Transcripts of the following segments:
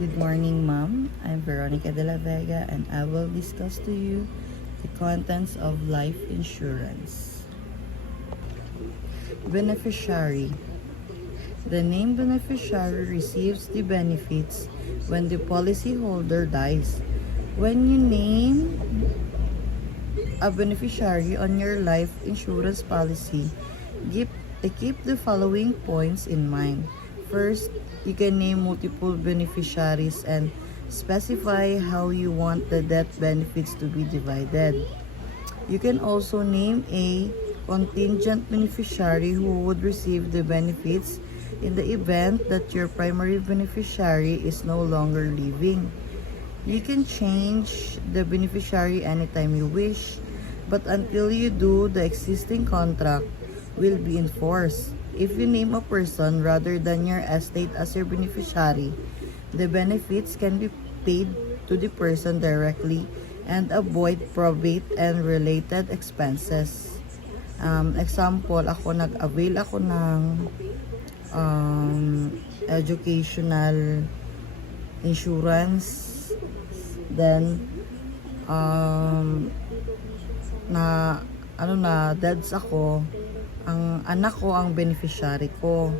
Good morning, Ma'am. I'm Veronica de la Vega and I will discuss to you the contents of life insurance. Beneficiary. The name beneficiary receives the benefits when the policyholder dies. When you name a beneficiary on your life insurance policy, keep the following points in mind. First, you can name multiple beneficiaries and specify how you want the death benefits to be divided. You can also name a contingent beneficiary who would receive the benefits in the event that your primary beneficiary is no longer living. You can change the beneficiary anytime you wish, but until you do, the existing contract will be enforced. If you name a person rather than your estate as your beneficiary, the benefits can be paid to the person directly and avoid probate and related expenses. Example, nag-avail ako ng educational insurance, then dads ako, ang anak ko ang beneficiary ko,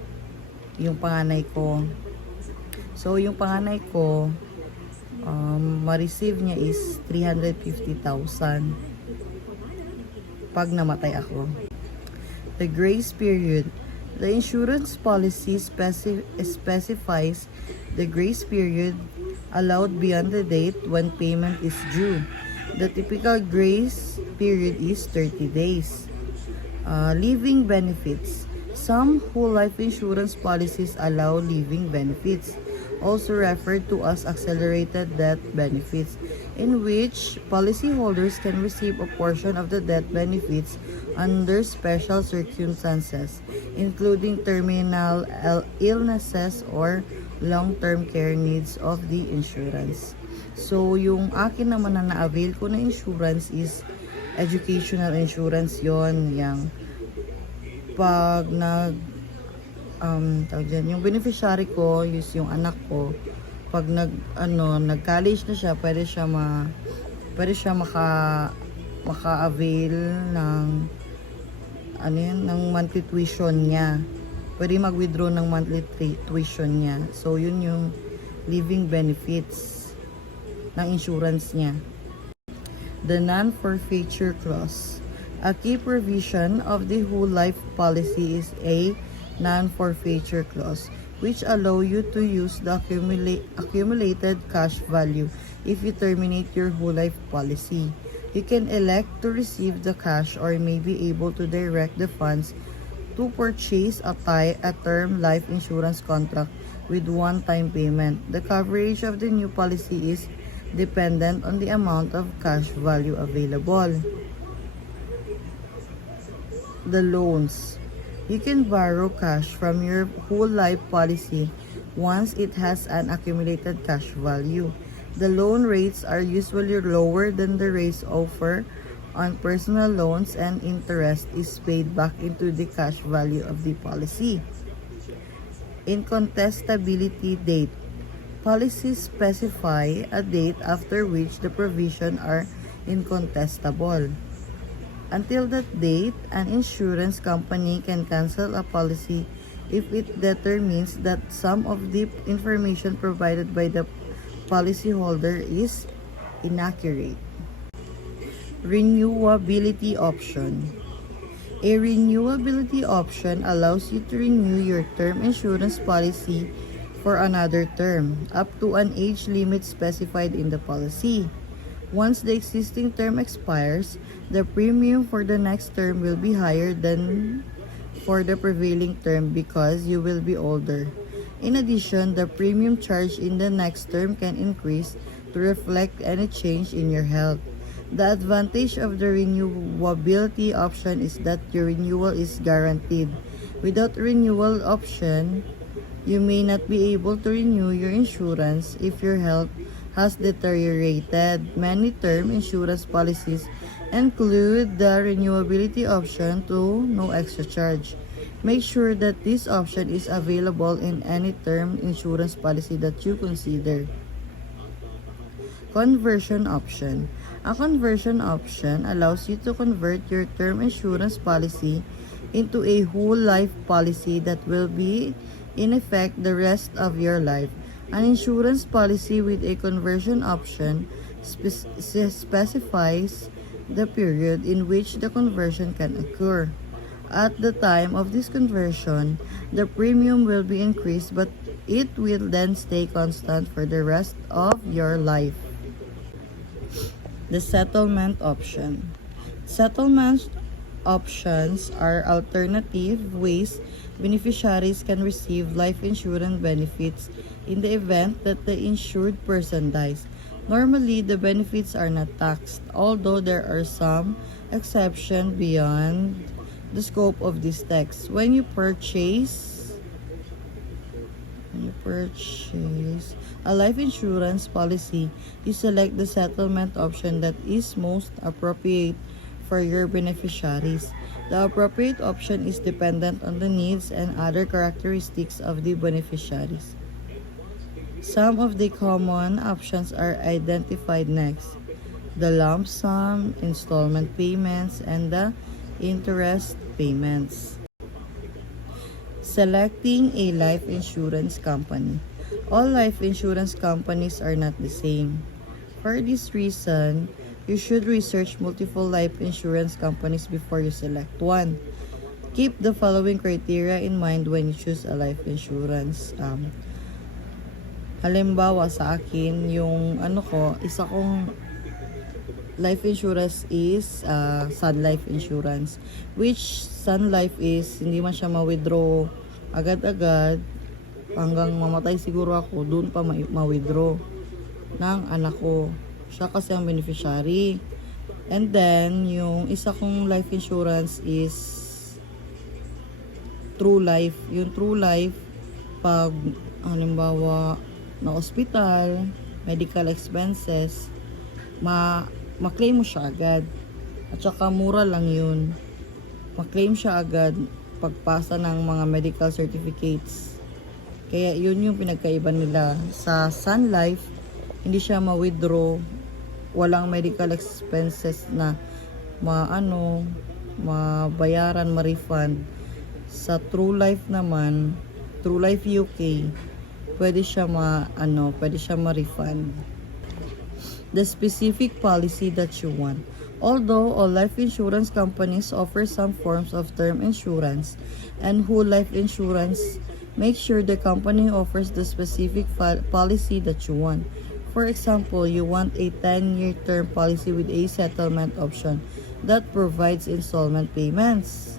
yung panganay ko. So yung panganay ko, ma-receive niya is 350,000 pag namatay ako. The grace period. The insurance policy specifies the grace period allowed beyond the date when payment is due. The typical grace period is 30 days. Living benefits. Some whole life insurance policies allow living benefits, also referred to as accelerated death benefits, in which policyholders can receive a portion of the death benefits under special circumstances, including terminal illnesses or long-term care needs of the insurance. So, yung akin naman na na-avail ko na insurance is educational insurance yon, yang pag yung beneficiary ko is yung anak ko. Pag nag-college na siya, pwede siya maka-avail ng ng monthly tuition niya. Pwede mag-withdraw ng monthly tuition niya. So yun yung living benefits ng insurance niya. The non-forfeiture clause. A key provision of the whole life policy is a non-forfeiture clause, which allow you to use the accumulated cash value if you terminate your whole life policy. You can elect to receive the cash or may be able to direct the funds to purchase a term life insurance contract with one-time payment. The coverage of the new policy is dependent on the amount of cash value available. The loans. You can borrow cash from your whole life policy once it has an accumulated cash value. The loan rates are usually lower than the rates offered on personal loans, and interest is paid back into the cash value of the policy. Incontestability date. Policies specify a date after which the provisions are incontestable. Until that date, an insurance company can cancel a policy if it determines that some of the information provided by the policyholder is inaccurate. Renewability option. A renewability option allows you to renew your term insurance policy for another term, up to an age limit specified in the policy. Once the existing term expires, the premium for the next term will be higher than for the prevailing term because you will be older. In addition, the premium charged in the next term can increase to reflect any change in your health. The advantage of the renewability option is that your renewal is guaranteed. Without renewal option, you may not be able to renew your insurance if your health has deteriorated. Many term insurance policies include the renewability option to no extra charge. Make sure that this option is available in any term insurance policy that you consider. Conversion option. A conversion option allows you to convert your term insurance policy into a whole life policy that will be in effect the rest of your life. An insurance policy with a conversion option specifies the period in which the conversion can occur. At the time of this conversion, the premium will be increased, but it will then stay constant for the rest of your life. The settlement option. Settlement options are alternative ways beneficiaries can receive life insurance benefits in the event that the insured person dies. Normally, the benefits are not taxed, although there are some exceptions beyond the scope of this text. When you purchase a life insurance policy, you select the settlement option that is most appropriate for your beneficiaries. The appropriate option is dependent on the needs and other characteristics of the beneficiaries. Some of the common options are identified next: the lump sum, installment payments, and the interest payments. Selecting a life insurance company. All life insurance companies are not the same. For this reason, you should research multiple life insurance companies before you select one. Keep the following criteria in mind when you choose a life insurance. Halimbawa sa akin, yung isa kong life insurance is Sun Life Insurance, which Sun Life is hindi man siya ma-withdraw agad-agad, hanggang mamatay siguro ako doon pa ma-withdraw ng anak ko. Siya kasi ang beneficiary. And then yung isa kong life insurance is True Life. Yung True Life, pag halimbawa na hospital, medical expenses, ma-claim mo siya agad. At saka mura lang yun. Ma-claim siya agad pagpasa ng mga medical certificates. Kaya yun yung pinagkaiba nila. Sa Sun Life, hindi siya ma-withdraw. Walang medical expenses na mabayaran, ma-refund. Sa True Life naman, True Life UK, pwede siya ma-refund. The specific policy that you want. Although all life insurance companies offer some forms of term insurance and whole life insurance, make sure the company offers the specific policy that you want. For example, you want a 10-year term policy with a settlement option that provides installment payments.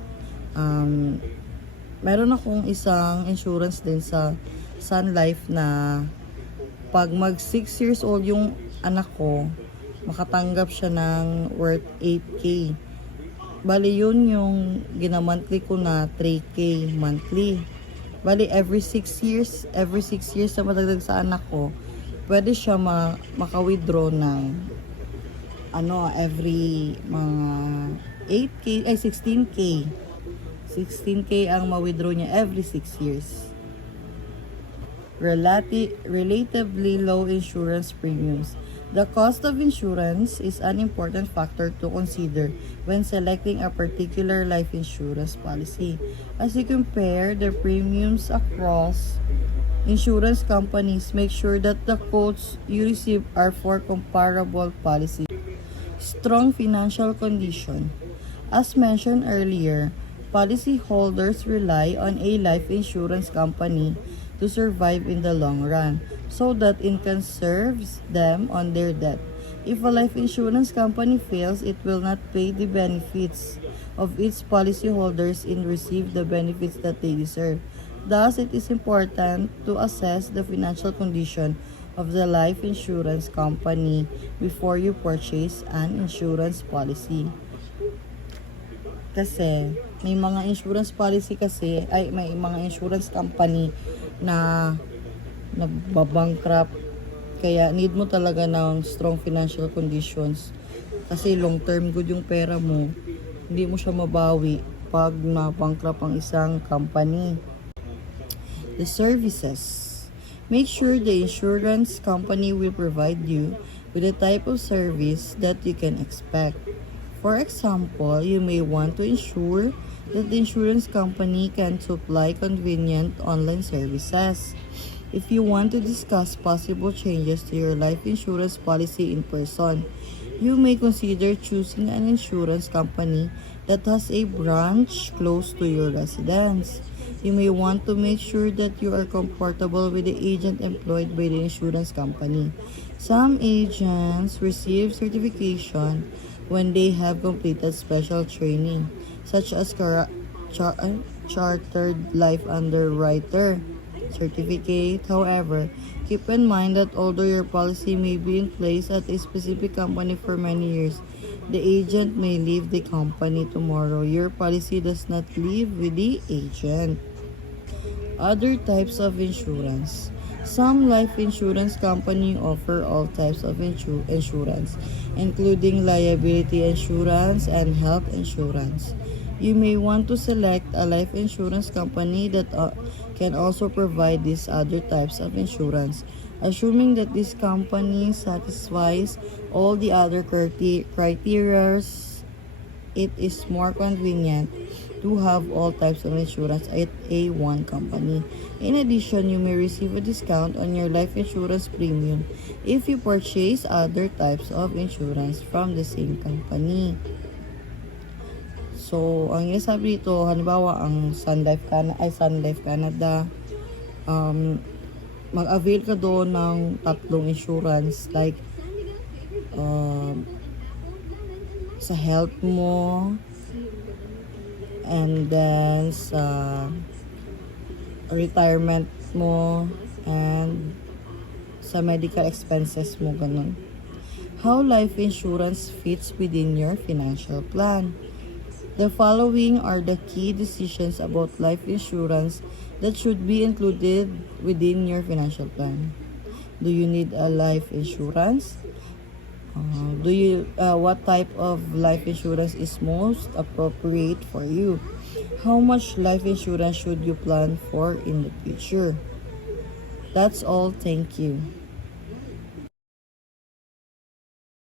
Meron akong isang insurance din sa Sun Life na pag mag 6 years old yung anak ko, makatanggap siya ng worth 8K. Bali yun yung ginamonthly ko na 3K monthly. Bali every 6 years na madagdag sa anak ko, pwede siya maka-withdraw ng every mga 8K, 16K. 16K ang ma-withdraw niya every 6 years. Relatively low insurance premiums. The cost of insurance is an important factor to consider when selecting a particular life insurance policy. As you compare the premiums across insurance companies, make sure that the quotes you receive are for comparable policies. Strong financial condition. As mentioned earlier, policyholders rely on a life insurance company to survive in the long run, so that income serves them on their debt. If a life insurance company fails, it will not pay the benefits of its policyholders and receive the benefits that they deserve. Thus, it is important to assess the financial condition of the life insurance company before you purchase an insurance policy. Kasi may mga insurance policy may mga insurance company na nagbabankrupt, kaya need mo talaga ng strong financial conditions kasi long term good yung pera mo, hindi mo siya mabawi kapag na-bankrupt ang isang company. The services. Make sure the insurance company will provide you with the type of service that you can expect. For example, you may want to ensure that the insurance company can supply convenient online services. If you want to discuss possible changes to your life insurance policy in person, you may consider choosing an insurance company that has a branch close to your residence. You may want to make sure that you are comfortable with the agent employed by the insurance company. Some agents receive certification when they have completed special training, such as Chartered Life Underwriter certificate. However, keep in mind that although your policy may be in place at a specific company for many years, the agent may leave the company tomorrow. Your policy does not leave with the agent. Other types of insurance. Some life insurance companies offer all types of insurance, including liability insurance and health insurance. You may want to select a life insurance company that can also provide these other types of insurance, assuming that this company satisfies all the other criteria. It is more convenient to have all types of insurance at a one company. In addition, you may receive a discount on your life insurance premium if you purchase other types of insurance from the same company. So, ang sabi dito, halimbawa, ang Sun Life Canada, mag-avail ka doon ng tatlong insurance like sa health mo, and then sa retirement mo, and sa medical expenses mo, ganun. How life insurance fits within your financial plan. The following are the key decisions about life insurance that should be included within your financial plan. Do you need a life insurance? What type of life insurance is most appropriate for you? How much life insurance should you plan for in the future? That's all. Thank you.